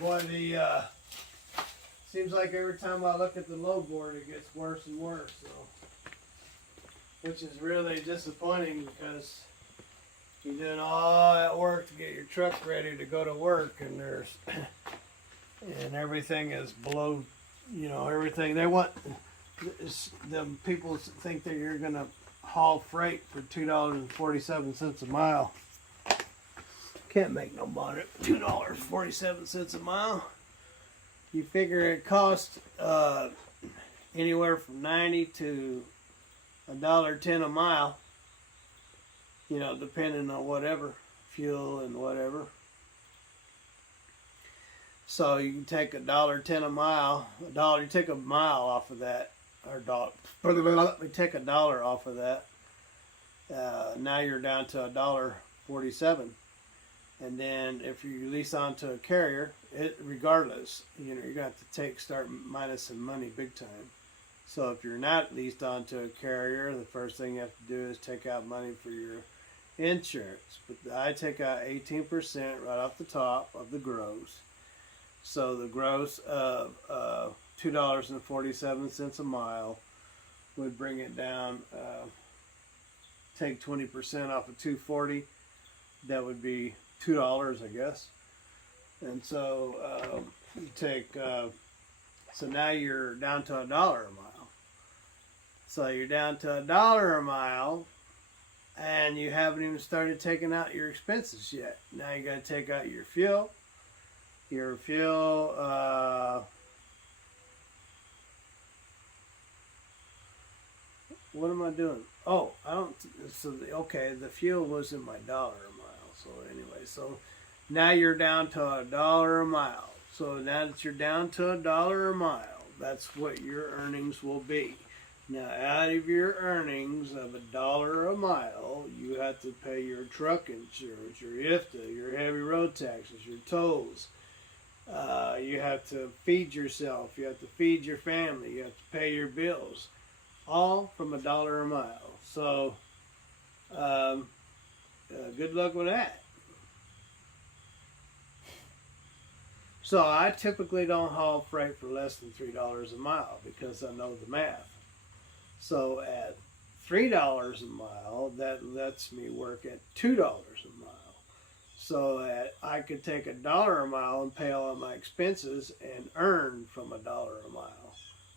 boy, seems like every time I look at the load board, it gets worse and worse. So, which is really disappointing because you're doing all that work to get your truck ready to go to work, and and everything is below, everything they want. The people think that you're gonna haul freight for $2.47 a mile. Can't make no money. $2.47 a mile. You figure it costs anywhere from 90 to $1.10 a mile. Depending on whatever fuel and whatever. So you can take $1.10 a mile. You take a mile off of that, or take $1 off of that. Now you're down to $1.47. And then if you lease onto a carrier, regardless, you're gonna have to start minusing money big time. So if you're not leased onto a carrier, the first thing you have to do is take out money for your insurance. But I take out 18% right off the top of the gross. So the gross of $2.47 a mile would bring it down. Take 20% off of $2.40. That would be $2, I guess. And so you take. So now you're down to $1 a mile. So you're down to $1 a mile. And you haven't even started taking out your expenses yet. Now you got to take out your fuel. What am I doing? Oh, I don't. So okay, the fuel was in my dollar a mile. So anyway, so now you're down to $1 a mile. So now that you're down to $1 a mile, that's what your earnings will be. Now, out of your earnings of $1 a mile, you have to pay your truck insurance, your IFTA, your heavy road taxes, your tolls. You have to feed yourself. You have to feed your family. You have to pay your bills, all from $1 a mile. So, good luck with that. So, I typically don't haul freight for less than $3 a mile because I know the math. So at $3 a mile, that lets me work at $2 a mile. So I could take $1 a mile and pay all of my expenses and earn from $1 a mile.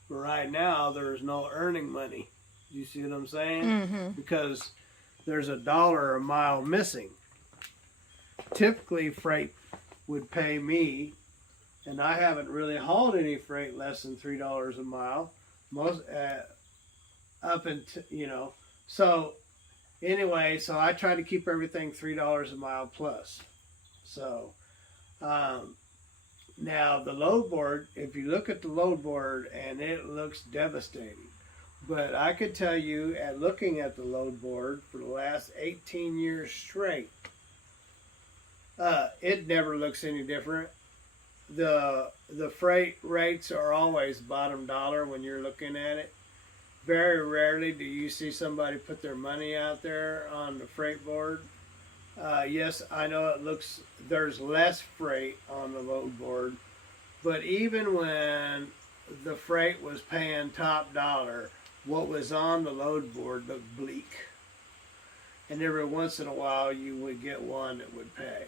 But right now, there's no earning money. You see what I'm saying? Mm-hmm. Because there's $1 a mile missing. Typically, freight would pay me, and I haven't really hauled any freight less than $3 a mile. Up until, so anyway, so I try to keep everything $3 a mile plus. So now the load board, if you look at the load board, and it looks devastating, but I could tell you at looking at the load board for the last 18 years straight, it never looks any different. The freight rates are always bottom dollar when you're looking at it. Very rarely do you see somebody put their money out there on the freight board. Yes, I know there's less freight on the load board, but even when the freight was paying top dollar, what was on the load board looked bleak. And every once in a while you would get one that would pay.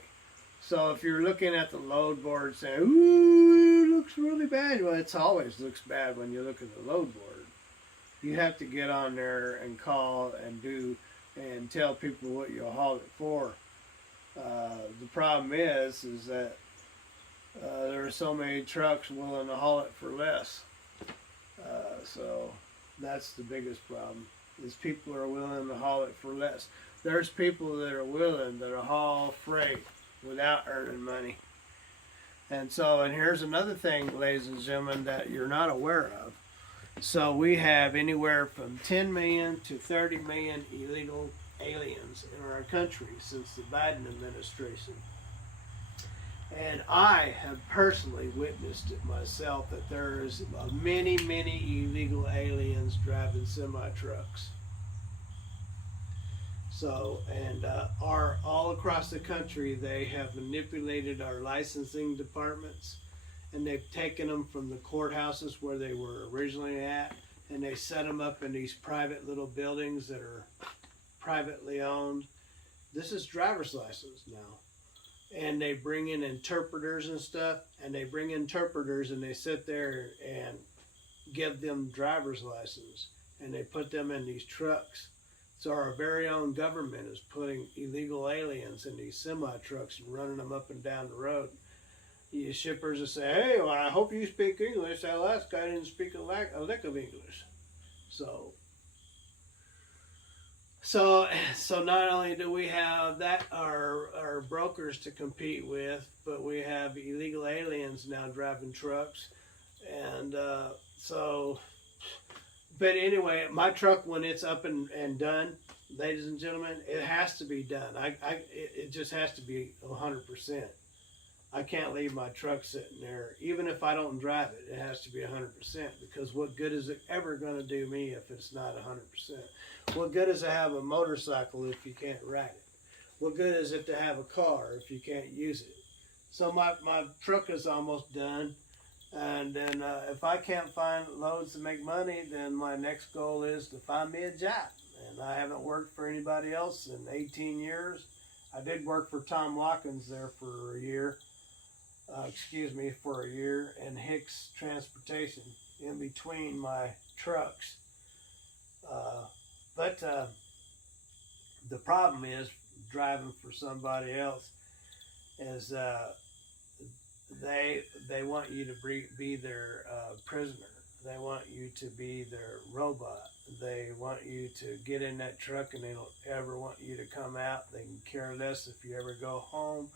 So if you're looking at the load board saying, ooh, it looks really bad, well, it always looks bad when you look at the load board. You have to get on there and call and tell people what you'll haul it for. The problem is that there are so many trucks willing to haul it for less. So that's the biggest problem, is people are willing to haul it for less. There's people that are willing to haul freight without earning money. And here's another thing, ladies and gentlemen, that you're not aware of. So we have anywhere from 10 million to 30 million illegal aliens in our country since the Biden administration. And I have personally witnessed it myself, that there's many, many illegal aliens driving semi-trucks. So, and all across the country, they have manipulated our licensing departments and they've taken them from the courthouses where they were originally at, and they set them up in these private little buildings that are privately owned. This is driver's license now. And they bring in interpreters and stuff, and they bring interpreters and they sit there and give them driver's license, and they put them in these trucks. So our very own government is putting illegal aliens in these semi-trucks and running them up and down the road. The shippers will say, hey, well, I hope you speak English. That last guy didn't speak a lick of English. So not only do we have that, our brokers to compete with, but we have illegal aliens now driving trucks. And but anyway, my truck, when it's up and done, ladies and gentlemen, it has to be done. It just has to be 100%. I can't leave my truck sitting there. Even if I don't drive it, it has to be 100%, because what good is it ever going to do me if it's not 100%? What good is it to have a motorcycle if you can't ride it? What good is it to have a car if you can't use it? So my truck is almost done. And then if I can't find loads to make money, then my next goal is to find me a job. And I haven't worked for anybody else in 18 years. I did work for Tom Watkins there for a year. For a year, and Hicks Transportation in between my trucks. But the problem is driving for somebody else is they want you to be their prisoner. They want you to be their robot. They want you to get in that truck, and they don't ever want you to come out. They can care less if you ever go home.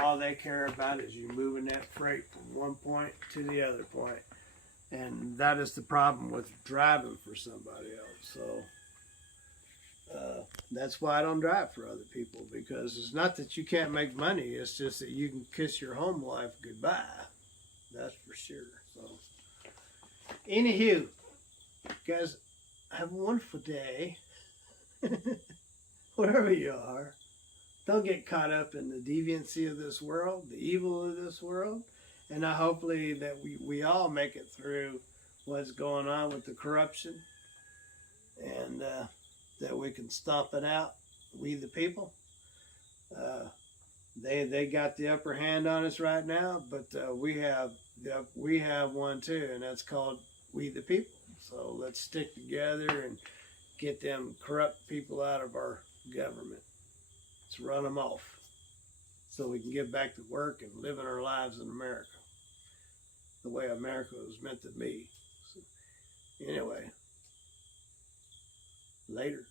All they care about is you moving that freight from one point to the other point. And that is the problem with driving for somebody else. So that's why I don't drive for other people, because it's not that you can't make money. It's just that you can kiss your home life goodbye. That's for sure. So, anywho, guys, have a wonderful day. Wherever you are. Don't get caught up in the deviancy of this world, the evil of this world. And hopefully that we all make it through what's going on with the corruption, and that we can stomp it out, we the people. They got the upper hand on us right now, but we have one too, and that's called we the people. So let's stick together and get them corrupt people out of our government. Let's run them off so we can get back to work and living our lives in America the way America was meant to be. So, anyway, later.